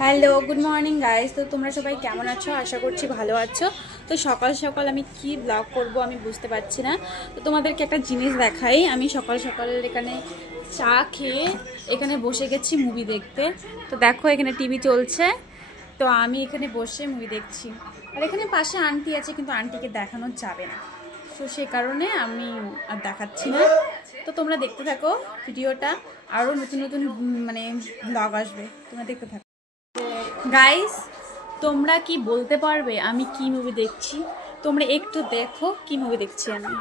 Hello good morning guys. তো তোমরা সবাই কেমন আছো? আশা করছি ভালো আছো। তো সকাল সকাল আমি কি ব্লগ করব আমি বুঝতে পারছি না। তো তোমাদেরকে একটা জিনিস দেখাই। আমি সকাল সকাল এখানে চা খেয়ে এখানে বসে গেছি মুভি দেখতে। তো দেখো এখানে টিভি চলছে, তো আমি এখানে বসে মুভি দেখছি। আর এখানে পাশে আন্টি আছে, কিন্তু আন্টিকে দেখানো যাবে না, তো সে কারণে আমি আর দেখাচ্ছি না। তো তোমরা দেখতে থাকো ভিডিওটা, আরও নতুন নতুন মানে ব্লগ আসবে, তোমরা দেখতে থাকো। গাইস তোমরা কি বলতে পারবে আমি কি মুভি দেখছি? তোমরা একটু দেখো কি মুভি দেখছি আমি।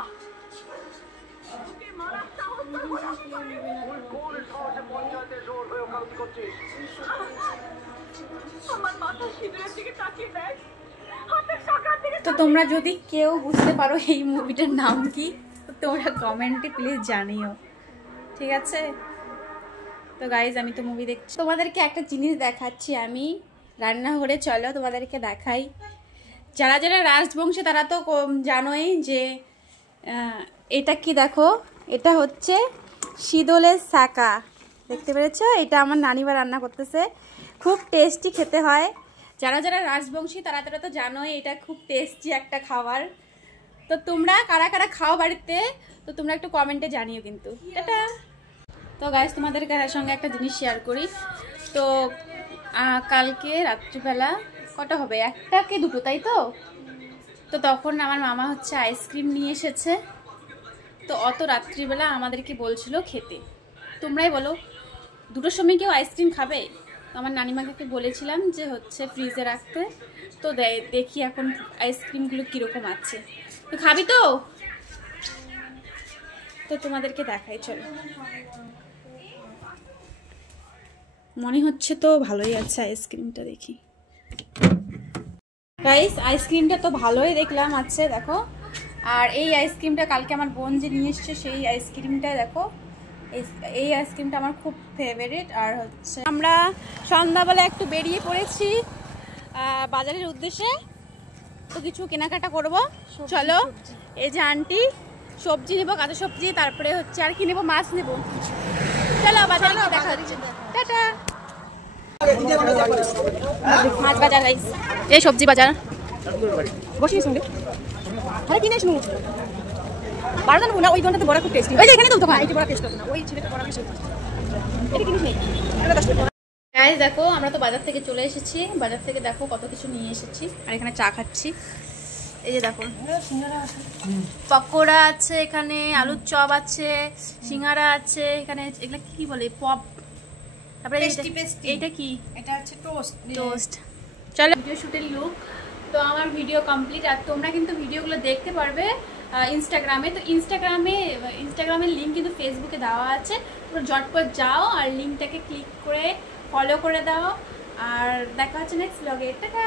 তো তোমরা যদি কেউ বুঝতে পারো এই মুভিটার নাম কি, তো তোমরা কমেন্টে প্লিজ জানিও, ঠিক আছে? তো গাইজ আমি তো মুভি দেখছি, তোমাদেরকে একটা জিনিস দেখাচ্ছি আমি রান্নাঘরে। চলো তোমাদেরকে দেখাই। যারা যারা রাজবংশী তারা তো জানোই যে এটা কি দেখো, এটা হচ্ছে শীদলের শাকা, দেখতে পেরেছো? এটা আমার নানিমা রান্না করতেছে, খুব টেস্টি খেতে হয়। যারা যারা রাজবংশী তারা তারা তো জানোই এটা খুব টেস্টি একটা খাবার। তো তোমরা কারা কারা খাও বাড়িতে, তো তোমরা একটু কমেন্টে জানিও কিন্তু। টাটা। তো গাইস তোমাদের সঙ্গে একটা জিনিস শেয়ার করি। তো কালকে রাত্রিবেলা কটা হবে, একটা কি দুটো, তাই তো? তো তখন আমার মামা হচ্ছে আইসক্রিম নিয়ে এসেছে। তো অত রাত্রিবেলা আমাদেরকে বলছিল খেতে। তোমরাই বলো দুটোর সময় কেউ আইসক্রিম খাবে? তো আমার নানিমাকে বলেছিলাম যে হচ্ছে ফ্রিজে রাখতে। তো দেখি এখন আইসক্রিমগুলো কীরকম আছে। তো খাবি তো? তো তোমাদেরকে দেখাই, চলো। মনে হচ্ছে তো ভালোই আছে আইসক্রিমটা, দেখি। গাইস আইসক্রিমটা তো ভালোই দেখলাম আছে, দেখো। আর এই আইসক্রিমটা কালকে আমার বোন যে নিয়ে এসছে সেই আইসক্রিমটা দেখো, এই আইসক্রিমটা আমার খুব ফেভারিট। আর হচ্ছে আমরা সন্ধ্যাবেলা একটু বেরিয়ে পড়েছি বাজারের উদ্দেশ্যে, তো কিছু কেনাকাটা করবো। চলো, এই যে আন্টি সবজি নেবো, কাঁচা সবজি, তারপরে হচ্ছে আর কি নেবো, মাছ নেবো। চলো বাজারে দেখা হচ্ছে। টাটা। মাছ বাজার গাইস, এই সবজি বাজার বসিয়ে শুনবে। আরে কিনে শুনুন বারোটা নেবো না, ওই দোকানটাতে বড়া খুব টেস্টি। ওই যে এখানে তো দোকান, এটা বড়া টেস্ট হবে না, ওই ছেলেটা বড়া বেশি। এটা কিনিস নেই, এটা 10 টাকা। গাইস দেখো আমরা তো বাজার থেকে চলে এসেছি, বাজার থেকে দেখো কত কিছু নিয়ে এসেছি। আর এখানে চা খাচ্ছি, এই যে দেখো পকোড়া আছে, এখানে আলুর চপ আছে, সিঙ্গারা আছে, এখানে এগুলা কি বলে পপ, তারপরে এইটা কি, এটা হচ্ছে টোস্ট। চলো ভিডিও শুটের লুক। তো আমার ভিডিও কমপ্লিট। আর তোমরা কিন্তু ভিডিওগুলো দেখতে পারবে ইনস্টাগ্রামে। তো ইনস্টাগ্রামের লিঙ্ক কিন্তু ফেসবুকে দেওয়া আছে, তোমরা ঝটপট যাও আর লিঙ্কটাকে ক্লিক করে ফলো করে দাও। আর দেখা হচ্ছে নেক্সট ব্লগে। টাটা।